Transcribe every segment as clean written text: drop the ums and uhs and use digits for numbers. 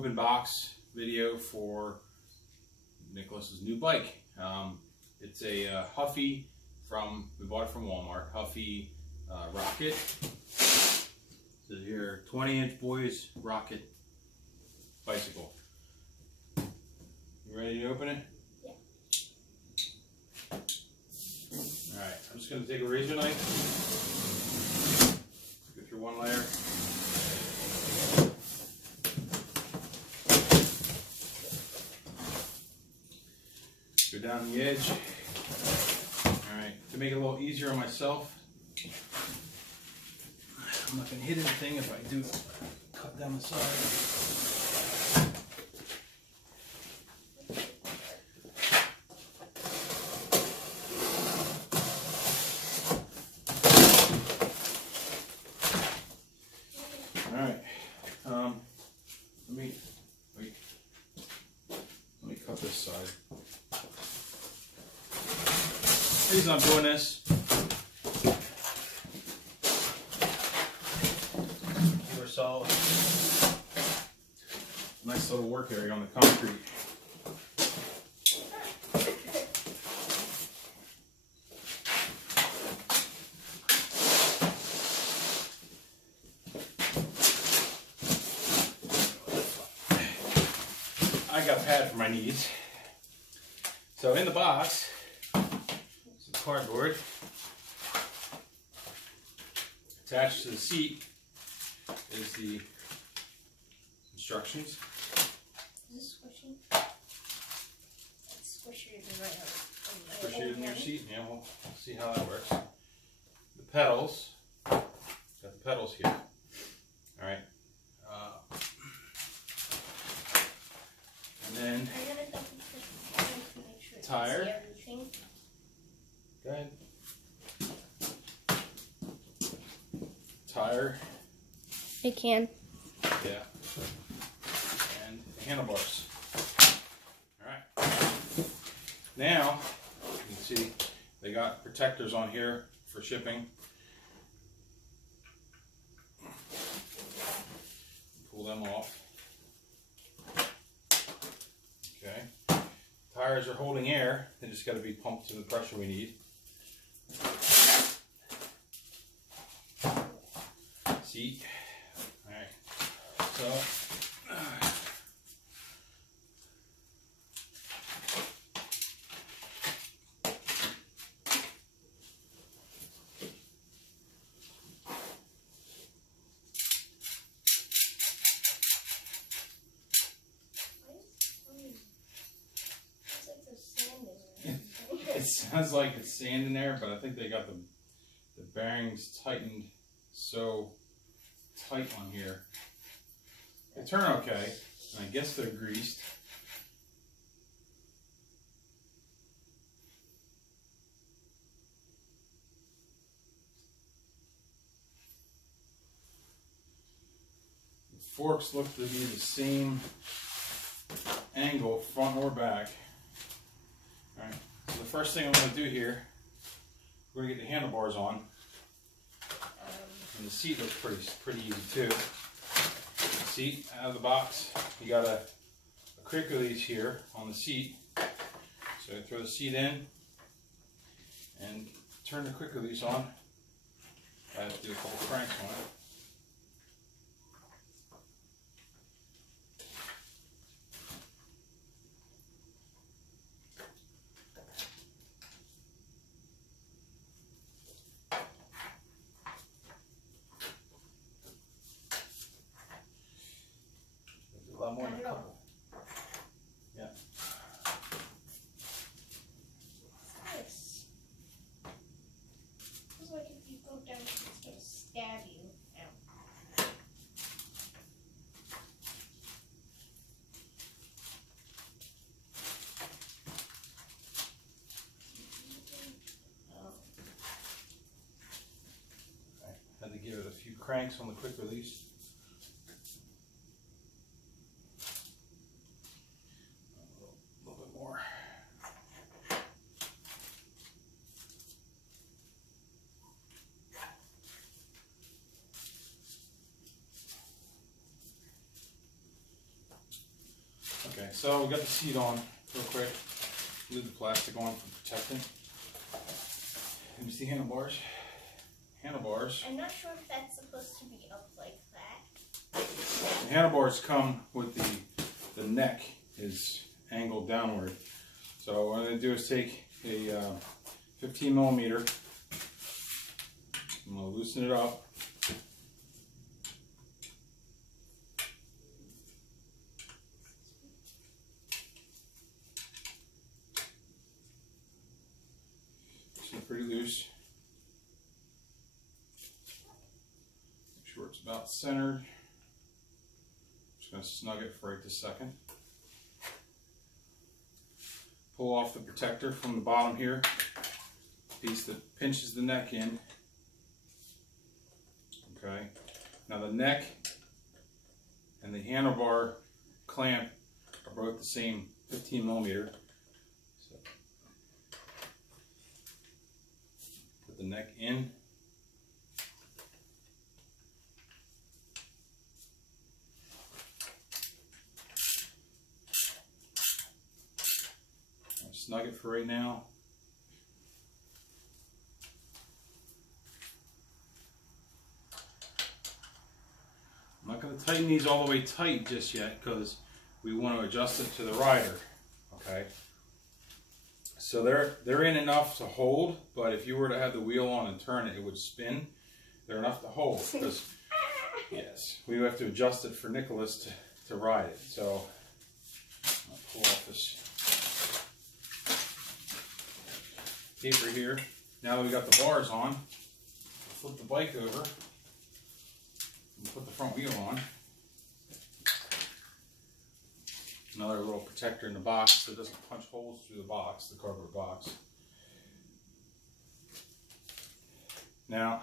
open box video for Nicholas's new bike. It's a Huffy we bought it from Walmart, Huffy Rocket. So here, 20-inch boys Rocket bicycle. You ready to open it? Yeah. Alright, I'm just going to take a razor knife, go through one layer. Go down the edge. Alright, to make it a little easier on myself, I'm not going to hit anything if I do cut down the side. Alright, let me cut this side. The reason I'm doing this, keep her solid. Nice little work area on the concrete. I got a pad for my knees. So in the box, some cardboard. Attached to the seat is the instructions. Is this squishy? It's squishier than my own. Squishier than your seat? Yeah, we'll see how that works. The pedals. Got the pedals here. Alright. And then tire. Go ahead. Tire. It can. Yeah. And handlebars. Alright. Now, you can see they got protectors on here for shipping. Pull them off. Okay. Tires are holding air. They just got to be pumped to the pressure we need. Seat. Alright. So, it sounds like it's sand in there, but I think they got the bearings tightened so tight on here. They turn okay, and I guess they're greased. The forks look to be the same angle, front or back. Alright, so the first thing I'm going to do here, we're going to get the handlebars on. And the seat looks pretty easy too. The seat out of the box, you got a quick release here on the seat. So I throw the seat in and turn the quick release on. I have to do a couple cranks on it. A lot more than a couple. Yeah. This. Looks like if you go down, it's going to stab you. Ow. Okay. Had to give it a few cranks on the quick release. so we got the seat on real quick. Leave the plastic on for protecting. Let me see handlebars. Handlebars. I'm not sure if that's supposed to be up like that. The handlebars come with the neck is angled downward. So what I'm going to do is take a 15 millimeter. I'm going to loosen it up. It's pretty loose. Make sure it's about centered. Just going to snug it for right this second. Pull off the protector from the bottom here, piece that pinches the neck in. Okay, now the neck and the handlebar clamp are both the same 15 millimeter. So put the neck in. Snug it for right now. I'm not going to tighten these all the way tight just yet because we want to adjust it to the rider. Okay. So they're in enough to hold, but if you were to have the wheel on and turn it, it would spin. They're enough to hold because yes, we have to adjust it for Nicholas to ride it. So I'll pull off this paper here. Now that we got the bars on, flip the bike over and put the front wheel on. Another little protector in the box so it doesn't punch holes through the box, the cardboard box. Now,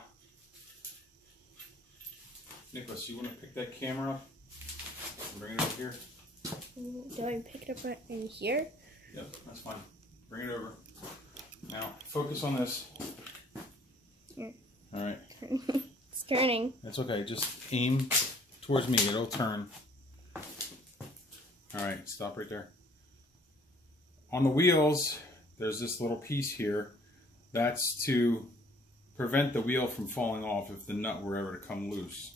Nicholas, you want to pick that camera up and bring it over here? Do I pick it up right in here? Yep, that's fine. Bring it over. Now, focus on this. Here. All right. It's turning. That's okay. Just aim towards me. It'll turn. All right. Stop right there. On the wheels, there's this little piece here. That's to prevent the wheel from falling off if the nut were ever to come loose.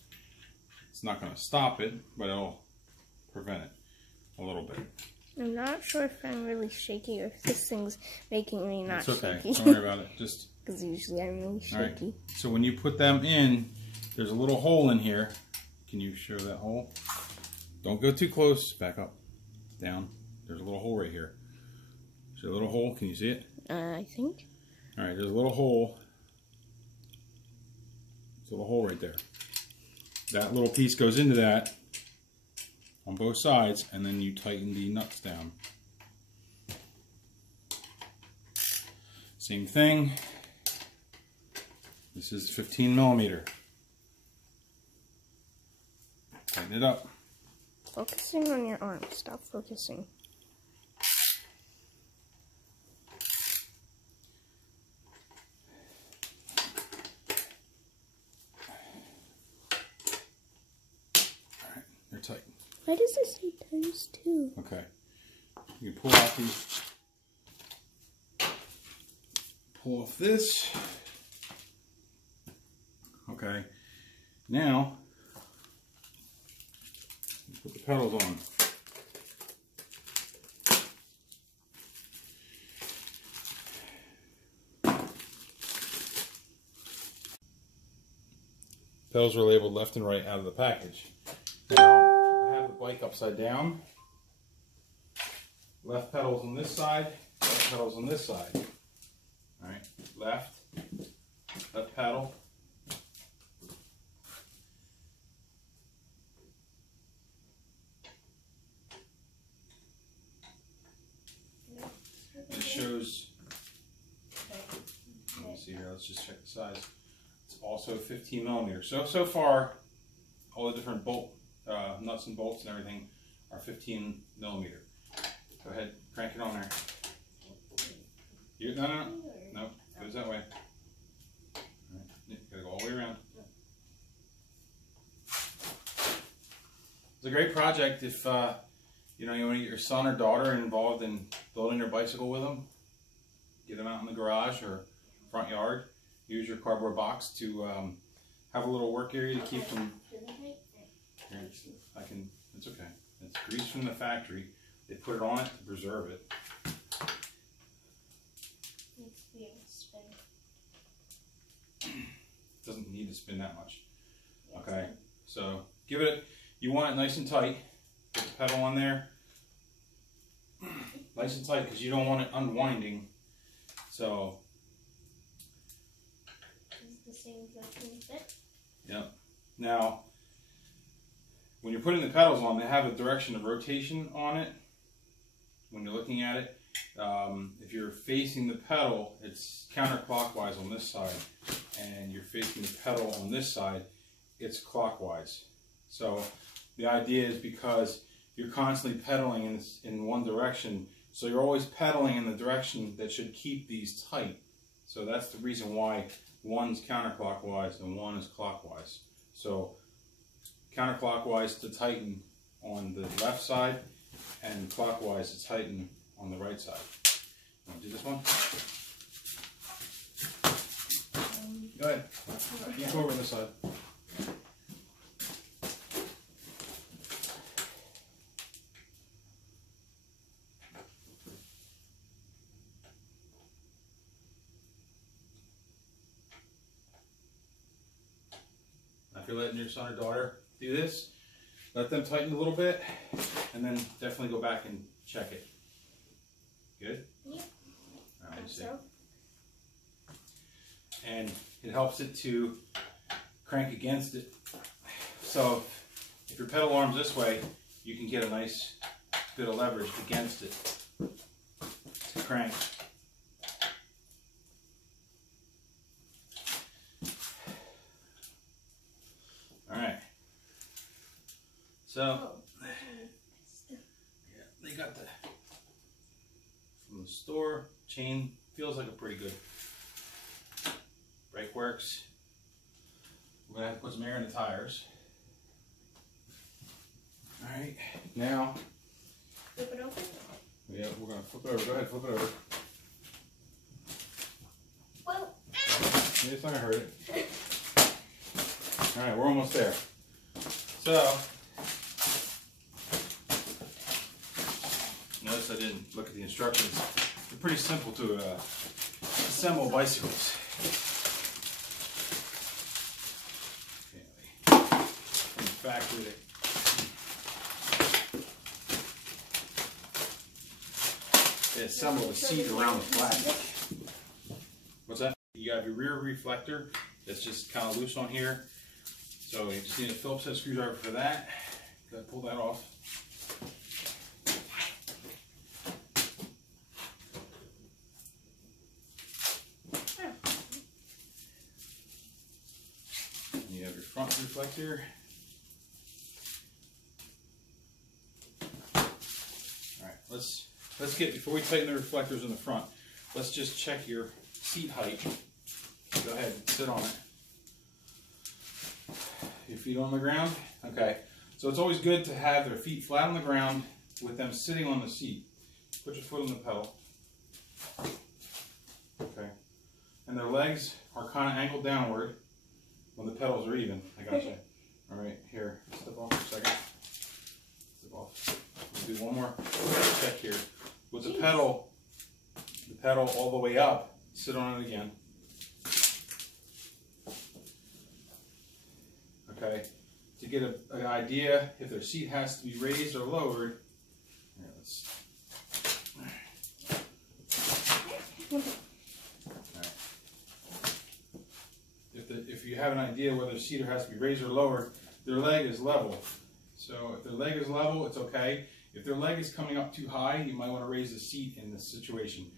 It's not going to stop it, but it'll prevent it a little bit. I'm not sure if I'm really shaky or if this thing's making me not shaky. It's okay. shaky. Don't worry about it. Just because usually I'm really shaky. Right. So when you put them in, there's a little hole in here. Can you show that hole? Don't go too close. Back up. Down. There's a little hole right here. See a little hole? Can you see it? I think. All right. There's a little hole. There's a little hole right there. That little piece goes into that on both sides, and then you tighten the nuts down. Same thing. This is 15 millimeter. Tighten it up. Focusing on your arm. Stop focusing. Alright, they're tight. Why does this say times 2? Okay. You can pull out these. Pull off this. Okay. Now, put the pedals on. Pedals are labeled left and right out of the package. Now, I have the bike upside down. Left pedals on this side, right pedals on this side. All right, left pedal. It shows, let me see here, let's just check the size. It's also 15 millimeters. So far, all the different bolt, nuts and bolts and everything are 15 millimeter. Go ahead, crank it on there. No, it goes that way. All right, gotta go all the way around. It's a great project if You know, you want to get your son or daughter involved in building your bicycle with them. Get them out in the garage or front yard. Use your cardboard box to have a little work area to keep them. Here, it's okay. It's grease from the factory. They put it on it to preserve it. Needs to be able to spin. Doesn't need to spin that much. Okay, so give it, you want it nice and tight. Put the pedal on there. Nice and tight because you don't want it unwinding. So. Is it the same exact fit? Yep. Now, when you're putting the pedals on, they have a direction of rotation on it. When you're looking at it, if you're facing the pedal, it's counterclockwise on this side, and you're facing the pedal on this side, it's clockwise. So the idea is because you're constantly pedaling in one direction, so you're always pedaling in the direction that should keep these tight. So that's the reason why one's counterclockwise and one is clockwise. So counterclockwise to tighten on the left side, and clockwise to tighten on the right side. Want to do this one? Go ahead. You go over this side. If you're letting your son or daughter do this, let them tighten a little bit, and then definitely go back and check it. Good? Yep. All right, see. So. And it helps it to crank against it. So if your pedal arm's this way, you can get a nice bit of leverage against it to crank. Alright. So, yeah, they got the, from the store, chain feels like a pretty good. Brake works. We're going to have to put some air in the tires. Alright, now. Flip it open? Yeah, we're going to flip it over. Go ahead, flip it over. Whoa! Yeah, it's not going to hurt it. Alright, we're almost there. So, notice I didn't look at the instructions. They're pretty simple to assemble bicycles. From the factory, they assemble the seat around the plastic. What's that? You have your rear reflector that's just kind of loose on here. So you just need a Phillips head screwdriver for that. Gotta pull that off. And you have your front reflector. Alright, let's get, before we tighten the reflectors in the front, let's just check your seat height. Go ahead and sit on it. Your feet on the ground? Okay. So it's always good to have their feet flat on the ground with them sitting on the seat. Put your foot on the pedal. Okay. And their legs are kind of angled downward when the pedals are even. I got you. Alright, here. Step off for a second. Step off. We'll do one more check here. With the pedal all the way up, sit on it again. Okay, to get an idea if their seat has to be raised or lowered. Here, let's. Right. If you have an idea whether the seat has to be raised or lowered, their leg is level. So if their leg is level, it's okay. If their leg is coming up too high, you might want to raise the seat in this situation.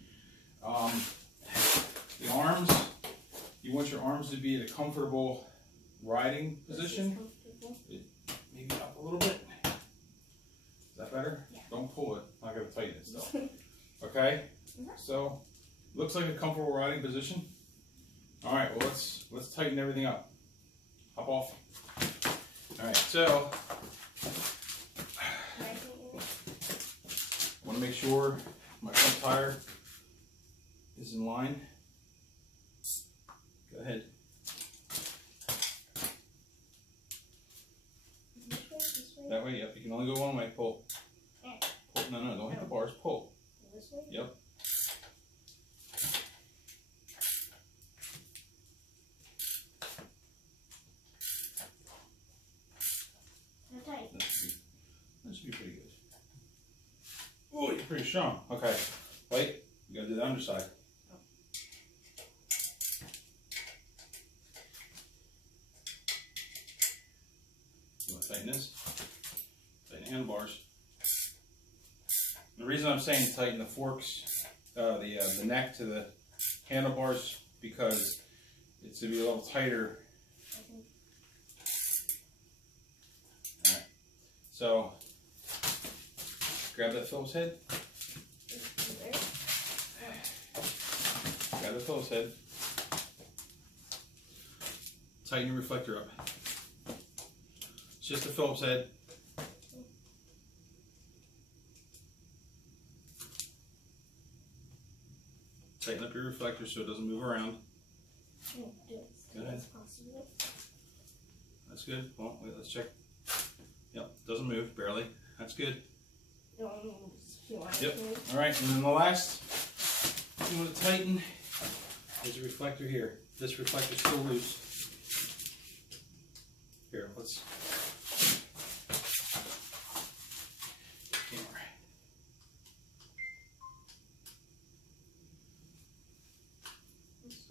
The arms, you want your arms to be at a comfortable riding position. Maybe up a little bit. Is that better? Yeah. Don't pull it. I'm not going to tighten it still. Okay? So, looks like a comfortable riding position. Alright, well let's tighten everything up. Hop off. Alright, so want to make sure my front tire is in line. Go ahead. This way? That way, yep. You can only go one way. Pull. Pull. No, no, don't hit the bars. Pull. This way? Yep. How tight? That should be pretty good. Oh, you're pretty strong. Okay. Wait. You gotta do the underside. You want to tighten this? Tighten the handlebars. The reason I'm saying tighten the forks, the neck to the handlebars, because it's to be a little tighter. Alright. So, grab that Phillips head. Grab the Phillips head. Tighten your reflector up. It's just a Phillips head. Tighten up your reflector so it doesn't move around. Go ahead. That's good. Well, wait, let's check. Yep, doesn't move, barely. That's good. Yep. Alright, and then the last you want to tighten is the reflector here. This reflector's still loose. Here, let's.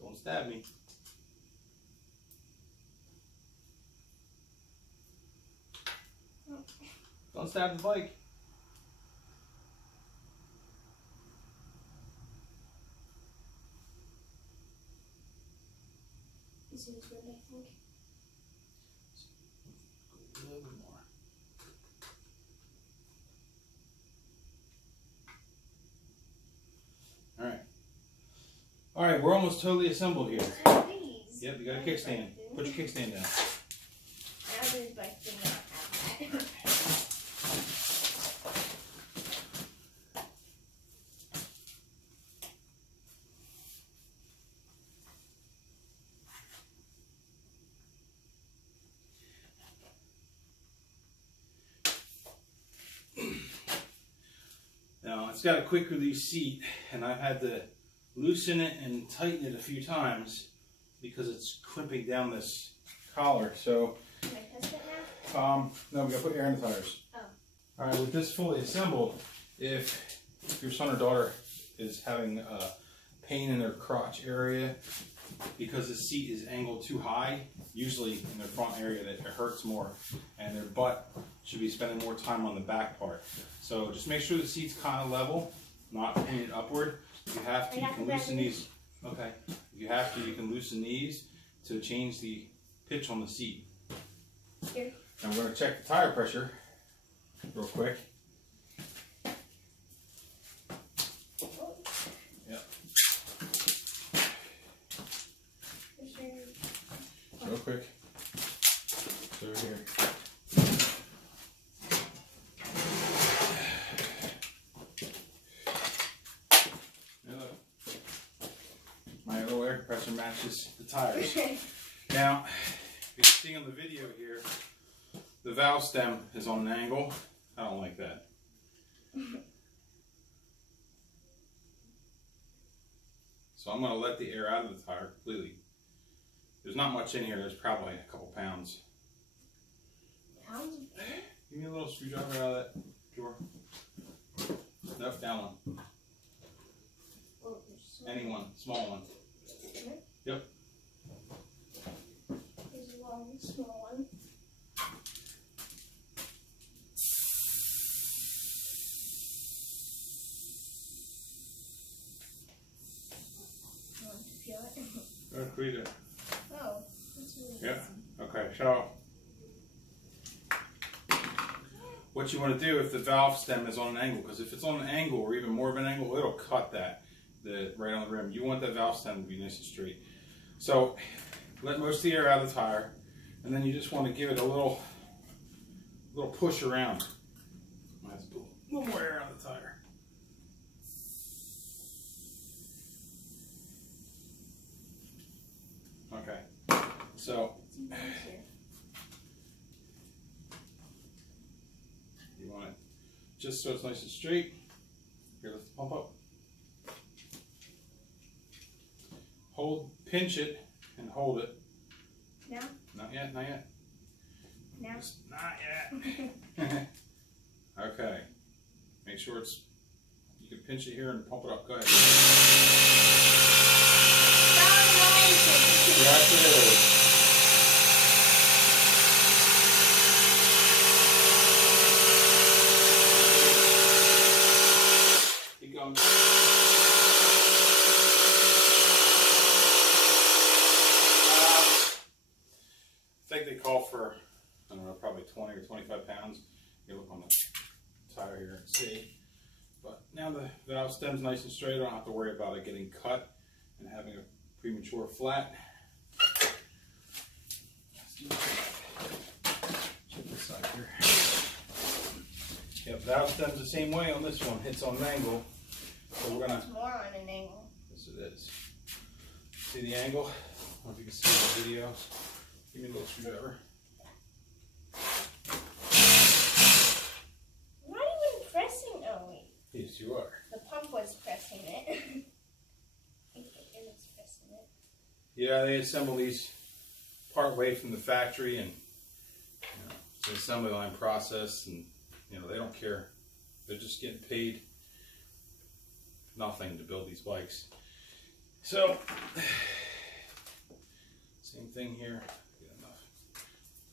Don't stab me. Don't stab the bike. This is good, I think. A little bit more. All right, we're almost totally assembled here. Yep, you got a kickstand. Put your kickstand down. Average bike do not have that. Now, it's got a quick release seat, and I've had to loosen it and tighten it a few times because it's crimping down this collar. So, Can I test it now? no, we gotta put air in the tires. Oh. All right, with this fully assembled, if your son or daughter is having pain in their crotch area because the seat is angled too high, usually in their front area, that it hurts more, and their butt should be spending more time on the back part. So just make sure the seat's kind of level, not pointed upward. If you have to, you can loosen these. Okay. If you have to, you can loosen these to change the pitch on the seat. Here. Now we're going to check the tire pressure real quick. Yep. Real quick. It's over here. My little air compressor matches the tires. Now, if you see on the video here, the valve stem is on an angle. I don't like that. So I'm going to let the air out of the tire completely. There's not much in here. There's probably a couple pounds. Pounds? Give me a little screwdriver out of that drawer. Nope, that one. Oh, Any one, small one. Here? Yep. There's a long, small one. You want to feel it? Go read it. Oh, that's really Yeah. easy. Okay, so what you want to do if the valve stem is on an angle, because if it's on an angle or even more of an angle, it'll cut that right on the rim. You want that valve stem to be nice and straight. So let most of the air out of the tire, and then you just want to give it a little push around. Let's pull a little more air out of the tire. So It's even easier. you want it just so it's nice and straight. Here, let's pump up. Pinch it and hold it. Now? Not yet, not yet. Now? Just not yet. Okay. Make sure you can pinch it here and pump it up. Go ahead. Yes, it is. Keep going. I think they call for, I don't know, probably 20 or 25 pounds. You look on the tire here and see. But now the valve stem's nice and straight. I don't have to worry about it getting cut and having a premature flat. Check this side here. Yep, valve stem's the same way on this one. It's on an angle. So we're gonna. It's more on an angle. Yes, it is. See the angle? I don't know if you can see the video. Give me a little screwdriver. Not even pressing. Oh wait. Yes, you are. The pump was pressing it. I think it was pressing it. Yeah, they assemble these part way from the factory, and it's an assembly line process, and they don't care. They're just getting paid nothing to build these bikes. So same thing here. Get enough.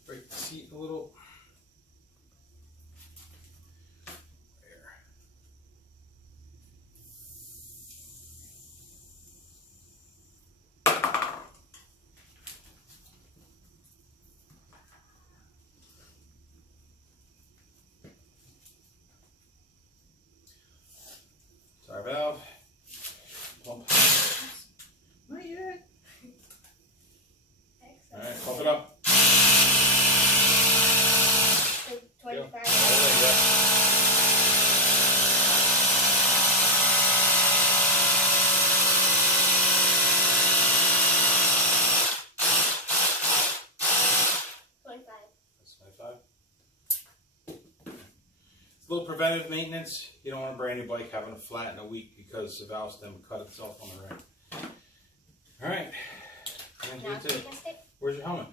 Break the seat a little. There. It's our valve. Pump. Not yet. All right, pump it up. So 25. All right, yeah. That's 25. It's a little preventive maintenance. You don't want a brand new bike having a flat in a week because the valve stem cut itself on the rim. All right. And Now you too. test it. Where's your helmet?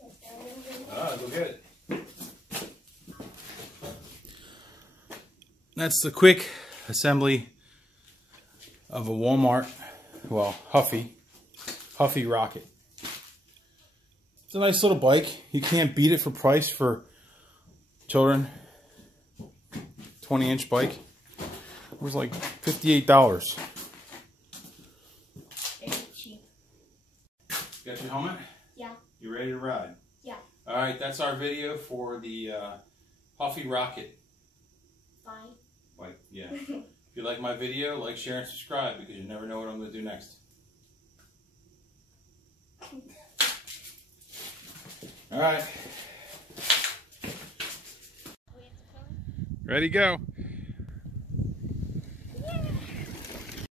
Go get it. That's the quick assembly of a Walmart, well, Huffy Rocket. It's a nice little bike. You can't beat it for price for children. 20-inch bike. It was like $58. Very cheap. Got your helmet? Yeah. You ready to ride? Yeah. All right, that's our video for the Huffy Rocket. Fine. Like, yeah. If you like my video, like, share, and subscribe because you never know what I'm going to do next. All right. We have to come? Ready, go.